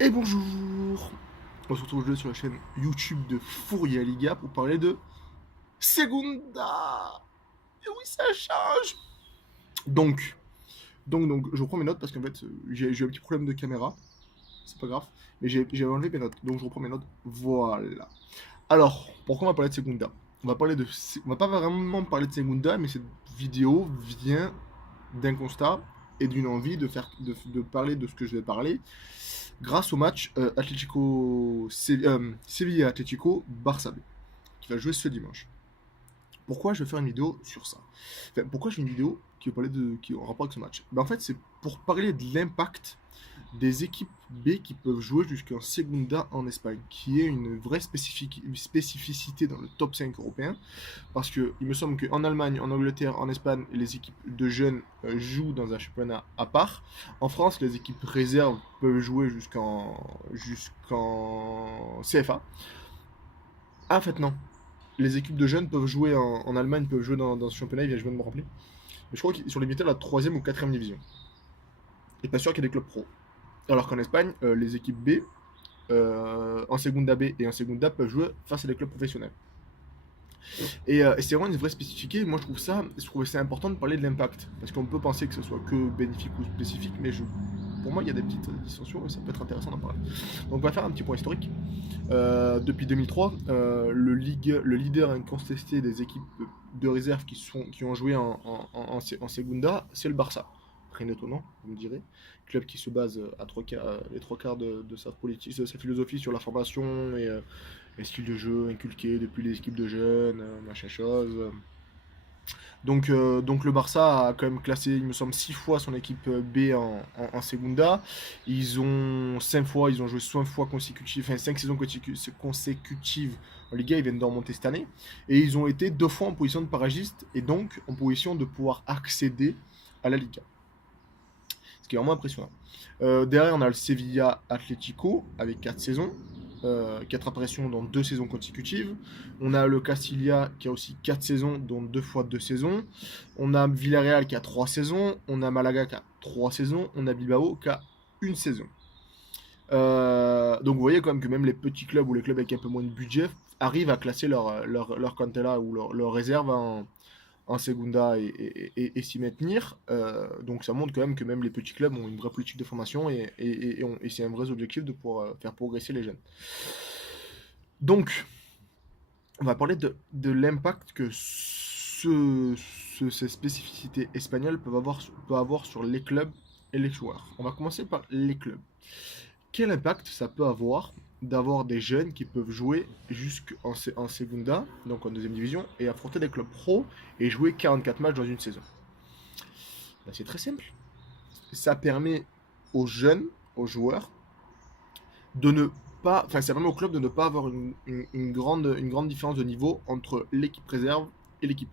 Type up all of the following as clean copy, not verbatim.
Et bonjour. On se retrouve aujourd'hui sur la chaîne YouTube de Fouria Liga pour parler de Segunda. Et oui, ça change. Donc, je reprends mes notes parce qu'en fait, j'ai un petit problème de caméra. C'est pas grave. Mais j'ai enlevé mes notes. Donc, je reprends mes notes. Voilà. Alors, pourquoi on va parler de Segunda? On va pas vraiment parler de Segunda, mais cette vidéo vient d'un constat et d'une envie de parler de ce que je vais parler grâce au match Sevilla Atlético Barça B qui va jouer ce dimanche. Pourquoi je vais faire une vidéo sur ça? Enfin, pourquoi je fais une vidéo qui est en rapport avec ce match? En fait, c'est pour parler de l'impact des équipes B qui peuvent jouer jusqu'en Segunda en Espagne, qui est une vraie spécificité dans le top 5 européen. Parce que il me semble qu'en Allemagne, en Angleterre, en Espagne, les équipes de jeunes jouent dans un championnat à part. En France, les équipes réserves peuvent jouer jusqu'en CFA. Ah, en fait, non. Les équipes de jeunes peuvent jouer en Allemagne, peuvent jouer dans ce championnat, je viens de me rappeler. Mais je crois qu'ils sont limités à la 3 ou 4 division. Et pas sûr qu'il y ait des clubs pro. Alors qu'en Espagne, les équipes B, en Segunda B et en Segunda peuvent jouer face à des clubs professionnels. Et c'est vraiment une vraie spécificité. Moi, je trouve ça important de parler de l'impact. Parce qu'on peut penser que ce soit que bénéfique ou spécifique, mais pour moi, il y a des petites dissensions et ça peut être intéressant d'en parler. Donc, on va faire un petit point historique. Depuis 2003, le leader incontesté des équipes de réserve qui ont joué en Segunda, c'est le Barça. Rien d'étonnant, vous me direz. Club qui se base les trois quarts de sa politique, de sa philosophie sur la formation et style de jeu inculqué depuis les équipes de jeunes, machin chose. Donc le Barça a quand même classé, il me semble, 6 fois son équipe B en Segunda. Ils ont joué 5 fois consécutives, enfin 5 saisons consécutives en Liga, ils viennent d'en remonter cette année. Et ils ont été 2 fois en position de paragiste et donc en position de pouvoir accéder à la Liga. Ce qui est vraiment impressionnant. Derrière, on a le Sevilla Atlético avec 4 saisons. 4 apparitions dans 2 saisons consécutives. On a le Castilla qui a aussi 4 saisons, dont 2 fois 2 saisons. On a Villarreal qui a 3 saisons. On a Malaga qui a 3 saisons. On a Bilbao qui a une saison. Donc vous voyez quand même que même les petits clubs ou les clubs avec un peu moins de budget arrivent à classer leur Cantella ou leur réserve en Segunda et s'y maintenir. Donc ça montre quand même que même les petits clubs ont une vraie politique de formation et c'est un vrai objectif de pouvoir faire progresser les jeunes. Donc, on va parler de l'impact que ces spécificités espagnoles peuvent avoir sur les clubs et les joueurs. On va commencer par les clubs. Quel impact ça peut avoir d'avoir des jeunes qui peuvent jouer en Segunda, donc en deuxième division, et affronter des clubs pro et jouer 44 matchs dans une saison? Ben, c'est très simple. Ça permet aux jeunes, aux joueurs, de ne pas, enfin ça permet au club de ne pas avoir une grande différence de niveau entre l'équipe réserve et l'équipe.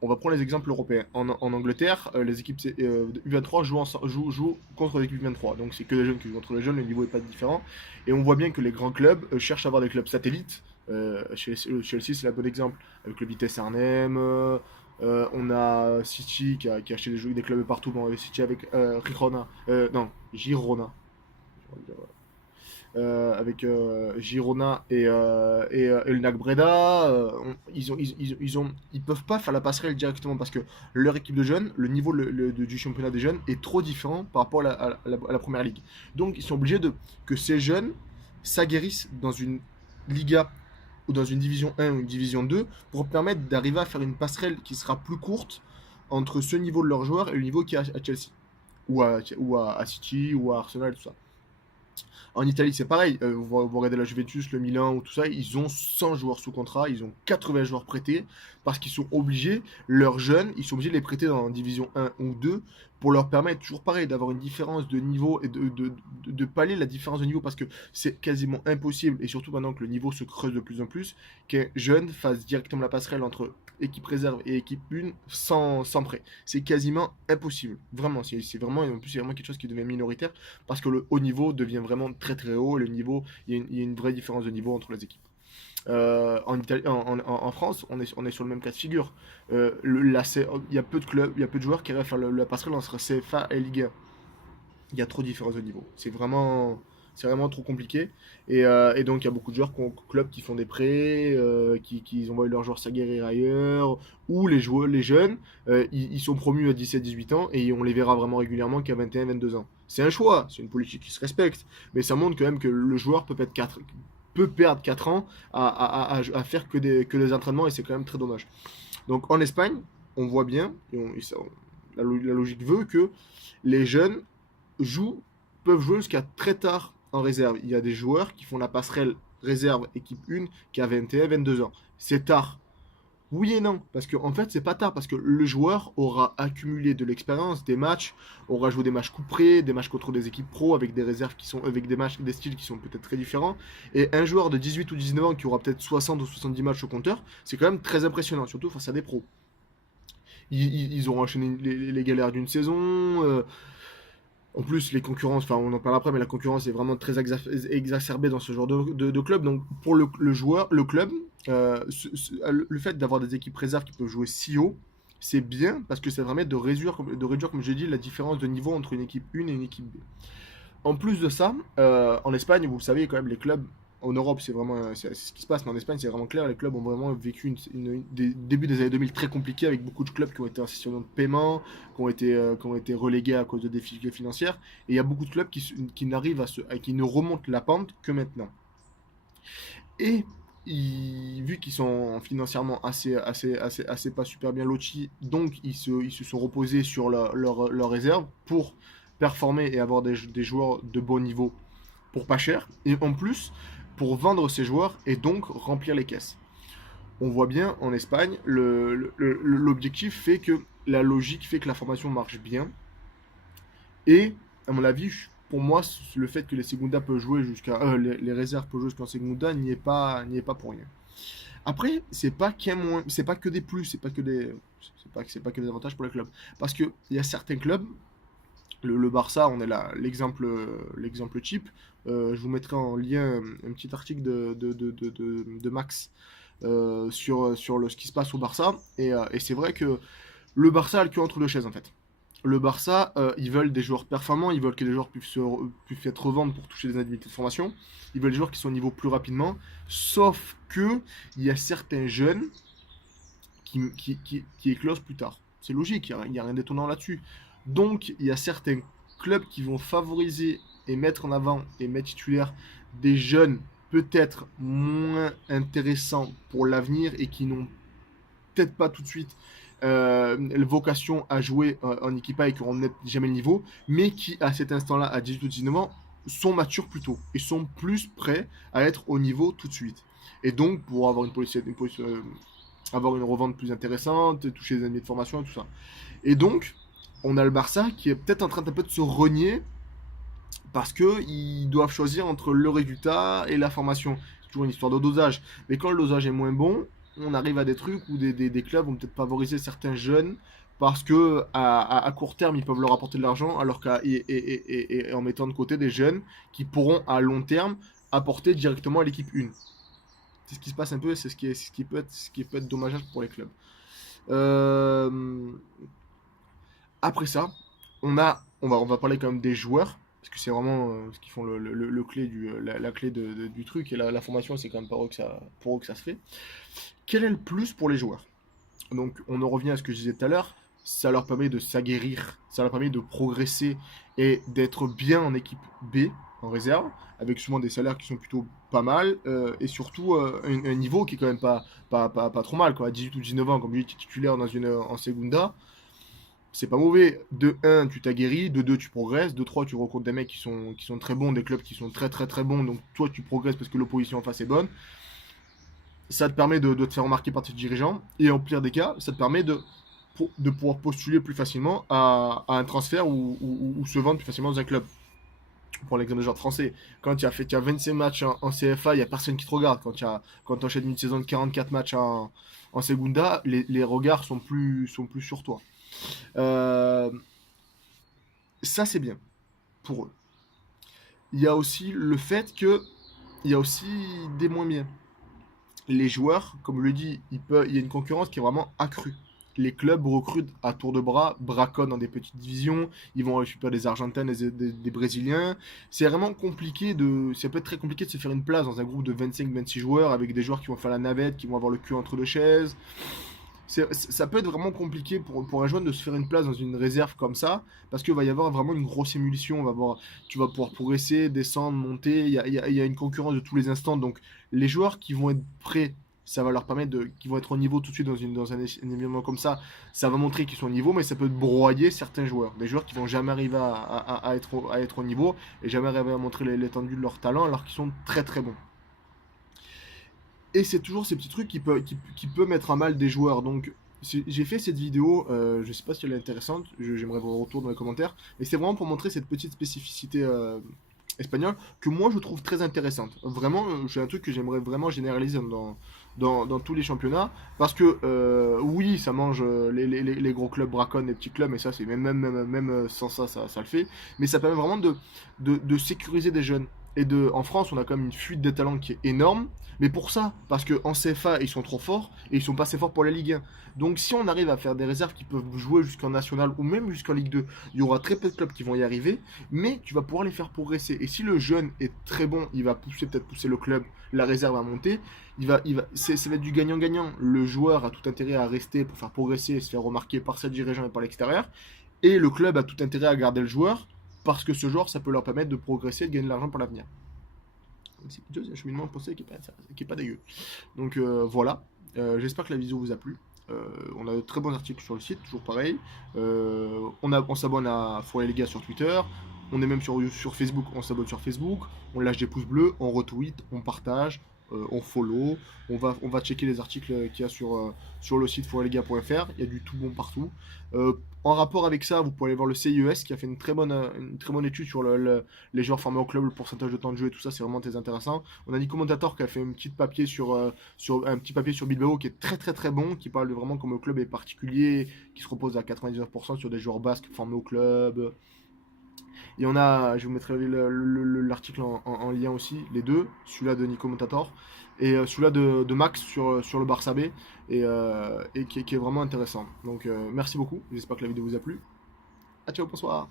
On va prendre les exemples européens. En Angleterre, les équipes U23 jouent contre l'équipe U23. Donc c'est que les jeunes qui jouent contre les jeunes, le niveau n'est pas différent. Et on voit bien que les grands clubs cherchent à avoir des clubs satellites. Chez Chelsea, c'est un bon exemple. Avec le Vitesse Arnhem, on a City qui a acheté des clubs partout. Bon, City avec Girona. Avec Girona et le NAC Breda, ils peuvent pas faire la passerelle directement parce que leur équipe de jeunes, le niveau du championnat des jeunes est trop différent par rapport à la première ligue. Donc ils sont obligés que ces jeunes s'aguerrissent dans une Liga ou dans une division 1 ou une division 2 pour permettre d'arriver à faire une passerelle qui sera plus courte entre ce niveau de leurs joueurs et le niveau qui est à Chelsea ou à City ou à Arsenal, tout ça. En Italie, c'est pareil. Vous regardez la Juventus, le Milan ou tout ça, ils ont 100 joueurs sous contrat, ils ont 80 joueurs prêtés parce qu'ils sont obligés, leurs jeunes, ils sont obligés de les prêter dans la division 1 ou 2 pour leur permettre, toujours pareil, d'avoir une différence de niveau et de pallier la différence de niveau parce que c'est quasiment impossible, et surtout maintenant que le niveau se creuse de plus en plus, qu'un jeune fasse directement la passerelle entre équipe réserve et équipe 1 sans prêt. C'est quasiment impossible. Vraiment, en plus, c'est vraiment quelque chose qui devient minoritaire parce que le haut niveau devient vraiment très très haut. Il y a une vraie différence de niveau entre les équipes. En France, on est sur le même cas de figure. Il y a peu de clubs, il y a peu de joueurs qui arrivent à faire la passerelle entre CFA et Ligue 1. Il y a trop de différence de niveau. C'est vraiment trop compliqué. Et donc, il y a beaucoup de joueurs, clubs qui font des prêts, qui envoient leurs joueurs s'aguerrir ailleurs, ou les joueurs, les jeunes, ils sont promus à 17-18 ans et on les verra vraiment régulièrement qu'à 21-22 ans. C'est un choix, c'est une politique qui se respecte, mais ça montre quand même que le joueur peut perdre 4 ans à faire que des entraînements et c'est quand même très dommage. Donc en Espagne, on voit bien, la logique veut que les jeunes jouent, peuvent jouer jusqu'à très tard en réserve. Il y a des joueurs qui font la passerelle réserve équipe 1 qui a 21, 22 ans. C'est tard. Oui et non, parce qu'en fait, c'est pas tard, parce que le joueur aura accumulé de l'expérience, des matchs, aura joué des matchs couperés, des matchs contre des équipes pro, avec des réserves qui sont, avec des matchs, des styles qui sont peut-être très différents. Et un joueur de 18 ou 19 ans qui aura peut-être 60 ou 70 matchs au compteur, c'est quand même très impressionnant, surtout face à des pros. Ils auront enchaîné les galères d'une saison. En plus, les concurrences, enfin on en parle après, mais la concurrence est vraiment très exacerbée dans ce genre de club. Donc pour le joueur, le club, le fait d'avoir des équipes réserves qui peuvent jouer si haut, c'est bien parce que ça permet de réduire, comme j'ai dit, la différence de niveau entre une équipe 1 et une équipe B. En plus de ça, en Espagne, vous savez quand même, les clubs, en Europe, c'est ce qui se passe, mais en Espagne, c'est vraiment clair. Les clubs ont vraiment vécu des débuts des années 2000 très compliqués avec beaucoup de clubs qui ont été en situation de paiement, qui ont été relégués à cause de difficultés financières. Et il y a beaucoup de clubs qui n'arrivent qui ne remontent la pente que maintenant. Et vu qu'ils sont financièrement assez pas super bien lotis, donc ils se sont reposés sur leur réserve pour performer et avoir des joueurs de bon niveau pour pas cher, et en plus pour vendre ces joueurs et donc remplir les caisses. On voit bien en Espagne, l'objectif fait que la logique fait que la formation marche bien, et à mon avis, pour moi, le fait que les Segunda peuvent jouer les réserves peuvent jouer jusqu'en Segunda n'y est pas pour rien. Après, c'est pas que des plus, c'est pas que des avantages pour les clubs, parce que il y a certains clubs, le Barça, on est là, l'exemple type. Je vous mettrai en lien un petit article de Max sur ce qui se passe au Barça. Et c'est vrai que le Barça a le cul entre deux chaises en fait. Le Barça, ils veulent des joueurs performants, ils veulent que les joueurs puissent être revendus pour toucher des indemnités de formation. Ils veulent des joueurs qui sont au niveau plus rapidement. Sauf que il y a certains jeunes qui éclosent plus tard. C'est logique, il n'y a rien d'étonnant là-dessus. Donc, il y a certains clubs qui vont favoriser et mettre en avant et mettre titulaire des jeunes peut-être moins intéressants pour l'avenir et qui n'ont peut-être pas tout de suite vocation à jouer en équipe A et qui n'auront jamais le niveau, mais qui à cet instant-là, à 18 ou 19 ans, sont matures plus tôt et sont plus prêts à être au niveau tout de suite. Et donc, pour avoir avoir une revente plus intéressante, toucher les ennemis de formation et tout ça. Et donc, on a le Barça qui est peut-être en train d'un peu de se renier parce qu'ils doivent choisir entre le résultat et la formation. C'est toujours une histoire de dosage. Mais quand le dosage est moins bon, on arrive à des trucs où des clubs vont peut-être favoriser certains jeunes parce que à court terme ils peuvent leur apporter de l'argent alors et en mettant de côté des jeunes qui pourront à long terme apporter directement à l'équipe 1. C'est ce qui se passe un peu, c'est ce qui peut être dommageable pour les clubs. Euh, Après ça, on va parler quand même des joueurs, parce que c'est vraiment ce qui font le clé la clé du truc, et la formation, c'est quand même pour eux que ça se fait. Quel est le plus pour les joueurs? Donc, on en revient à ce que je disais tout à l'heure, ça leur permet de s'aguerrir, ça leur permet de progresser et d'être bien en équipe B, en réserve, avec souvent des salaires qui sont plutôt pas mal, et surtout un niveau qui est quand même pas trop mal, quoi. À 18 ou 19 ans, comme je dis, titulaire en Segunda, c'est pas mauvais. De un, tu t'aguerris. De 2, tu progresses. De 3, tu rencontres des mecs qui sont très bons, des clubs qui sont très très très bons. Donc toi, tu progresses parce que l'opposition en face est bonne. Ça te permet de te faire remarquer par tes dirigeants. Et en pire des cas, ça te permet de pouvoir postuler plus facilement à un transfert ou se vendre plus facilement dans un club. Pour l'exemple de joueur français, quand tu as 25 matchs en CFA, il n'y a personne qui te regarde. Quand tu enchaînes une saison de 44 matchs en Segunda, les regards sont plus sur toi. Euh, Ça, c'est bien pour eux. Il y a aussi le fait que il y a aussi des moins bien. Les joueurs, comme je le dis, il y a une concurrence qui est vraiment accrue. les clubs recrutent à tour de bras, braconnent dans des petites divisions, ils vont récupérer des Argentins, des Brésiliens. C'est vraiment compliqué ça peut être très compliqué de se faire une place dans un groupe de 25-26 joueurs avec des joueurs qui vont faire la navette, qui vont avoir le cul entre deux chaises. Ça peut être vraiment compliqué pour un joueur de se faire une place dans une réserve comme ça, parce qu'il va y avoir vraiment une grosse émulsion. Tu vas pouvoir progresser, descendre, monter. Il y a une concurrence de tous les instants. Donc, les joueurs qui vont être prêts, ça va leur permettre qui vont être au niveau tout de suite dans un événement comme ça va montrer qu'ils sont au niveau, mais ça peut broyer certains joueurs. Des joueurs qui vont jamais arriver à être au niveau et jamais arriver à montrer l'étendue de leur talent alors qu'ils sont très très bons. Et c'est toujours ces petits trucs qui peuvent mettre à mal des joueurs. Donc, j'ai fait cette vidéo, je sais pas si elle est intéressante, j'aimerais vos retours dans les commentaires, mais c'est vraiment pour montrer cette petite spécificité espagnole que moi je trouve très intéressante. Vraiment, c'est un truc que j'aimerais vraiment généraliser dans tous les championnats, parce que oui, ça mange les gros clubs braconnent les petits clubs, et ça, c'est même sans ça le fait, mais ça permet vraiment de sécuriser des jeunes. En France, on a quand même une fuite des talents qui est énorme. Mais pour ça, parce qu'en CFA, ils sont trop forts et ils sont pas assez forts pour la Ligue 1. Donc si on arrive à faire des réserves qui peuvent jouer jusqu'en National ou même jusqu'en Ligue 2, il y aura très peu de clubs qui vont y arriver, mais tu vas pouvoir les faire progresser. Et si le jeune est très bon, il va peut-être pousser le club, la réserve à monter. Ça va être du gagnant-gagnant. Le joueur a tout intérêt à rester pour faire progresser et se faire remarquer par sa dirigeant et par l'extérieur. Et le club a tout intérêt à garder le joueur parce que ce joueur, ça peut leur permettre de progresser et de gagner de l'argent pour l'avenir. C'est un cheminement pensé qui est pas dégueu. Donc voilà, j'espère que la vidéo vous a plu. On a de très bons articles sur le site, toujours pareil. On s'abonne à Foyer les gars sur Twitter. On est même sur Facebook, on s'abonne sur Facebook. On lâche des pouces bleus, on retweet, on partage, on follow. On va checker les articles qu'il y a sur le site foirlesgars.fr. Il y a du tout bon partout. En rapport avec ça, vous pouvez aller voir le CIES qui a fait une très bonne étude sur les joueurs formés au club, le pourcentage de temps de jeu et tout ça, c'est vraiment très intéressant. On a Nico Montator qui a fait un petit papier sur Bilbao qui est très très très bon, qui parle de vraiment comme le club est particulier, qui se repose à 99% sur des joueurs basques formés au club. Et je vous mettrai l'article en lien aussi, les deux, celui-là de Nico Montator et celui-là de Max sur le Barça B, et qui est vraiment intéressant. Donc merci beaucoup, j'espère que la vidéo vous a plu. Ah ciao, bonsoir.